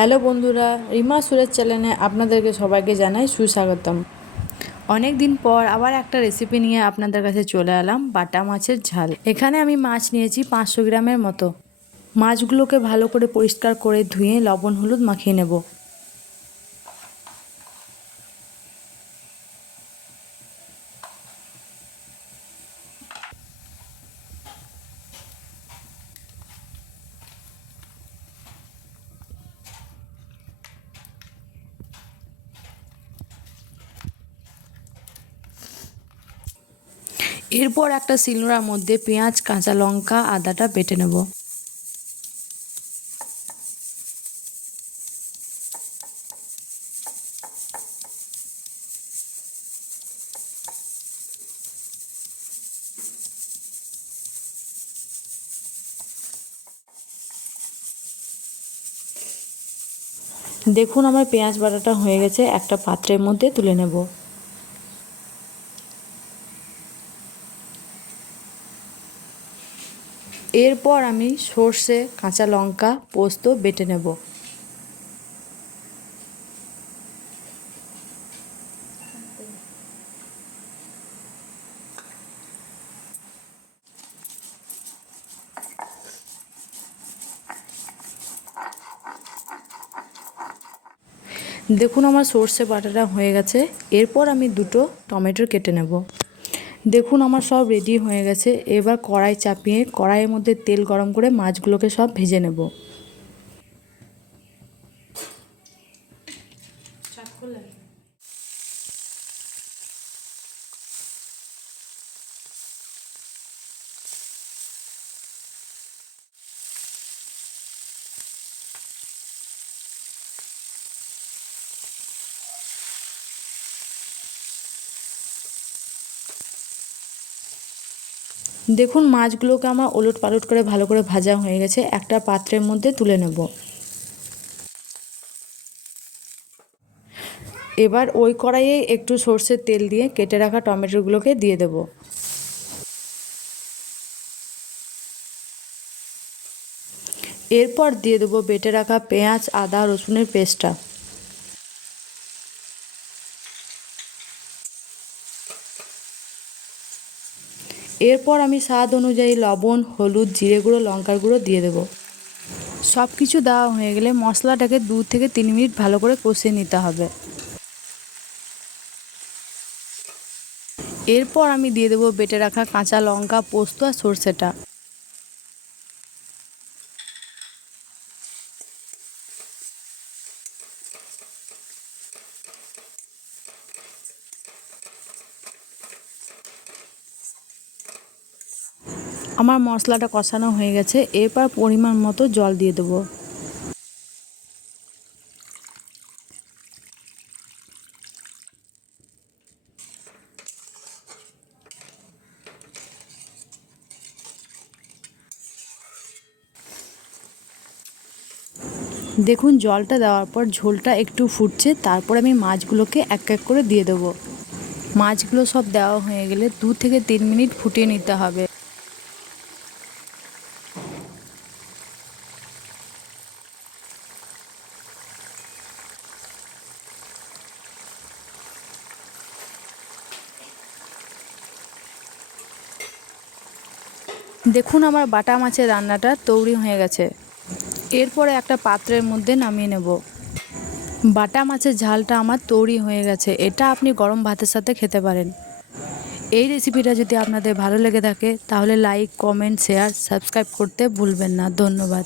Hello বন্ধুরা, রিমা সুরের চ্যানেলে আপনাদেরকে সবাইকে জানাই সুস্বাগতম। অনেক দিন পর আবার একটা রেসিপি নিয়ে আপনাদের কাছে চলে এলাম, বাটা মাছের ঝাল। এখানে আমি মাছ নিয়েছি 500 গ্রামের মতো। মাছগুলোকে ভালো করে পরিষ্কার করে ধুয়ে লবণ হলুদ মাখিয়ে নেব। এরপর একটা শিলনোড়ার মধ্যে পেঁয়াজ, কাঁচা লঙ্কা, আদাটা বেটে নেব। দেখুন আমার পেঁয়াজ বাটাটা হয়ে গেছে, একটা পাত্রের মধ্যে তুলে নেব। এরপর আমি সর্ষে, কাঁচা লঙ্কা, পোস্ত বেটে নেব। দেখুন আমার সর্ষে বাটাটা হয়ে গেছে। এরপর আমি দুটো টমেটো কেটে নেব। দেখুন আমার সব রেডি হয়ে গেছে। এবার কড়াই চাপিয়ে কড়াইয়ের মধ্যে তেল গরম করে মাছগুলোকে সব ভেজে নেব। দেখুন মাছগুলোকে আমার ওলট পালট করে ভালো করে ভাজা হয়ে গেছে, একটা পাত্রের মধ্যে তুলে নেব। এবার ওই কড়াইয়ে একটু সর্ষের তেল দিয়ে কেটে রাখা টমেটোগুলোকে দিয়ে দেব। এরপর দিয়ে দেবো বেটে রাখা পেঁয়াজ, আদা, রসুনের পেস্টটা। এরপর আমি স্বাদ অনুযায়ী লবণ, হলুদ, জিরে গুঁড়ো, লঙ্কার গুঁড়ো দিয়ে দেবো। সব কিছু দেওয়া হয়ে গেলে মশলাটাকে 2 থেকে 3 মিনিট ভালো করে কষিয়ে নিতে হবে। এরপর আমি দিয়ে দেবো বেটে রাখা কাঁচা লঙ্কা, পোস্ত আর সর্ষেটা। আমার মশলাটা কষানো হয়ে গেছে। এরপর পরিমাণ মতো জল দিয়ে দেবো। দেখুন জলটা দেওয়ার পর ঝোলটা একটু ফুটছে, তারপর আমি মাছগুলোকে এক এক করে দিয়ে দেবো। মাছগুলো সব দেওয়া হয়ে গেলে 2 থেকে 3 মিনিট ফুটিয়ে নিতে হবে। দেখুন আমার বাটা মাছের রান্নাটা তৈরি হয়ে গেছে। এরপরে একটা পাত্রের মধ্যে নামিয়ে নেব। বাটা মাছের ঝালটা আমার তৈরি হয়ে গেছে। এটা আপনি গরম ভাতের সাথে খেতে পারেন। এই রেসিপিটা যদি আপনাদের ভালো লেগে থাকে তাহলে লাইক, কমেন্ট, শেয়ার, সাবস্ক্রাইব করতে ভুলবেন না। ধন্যবাদ।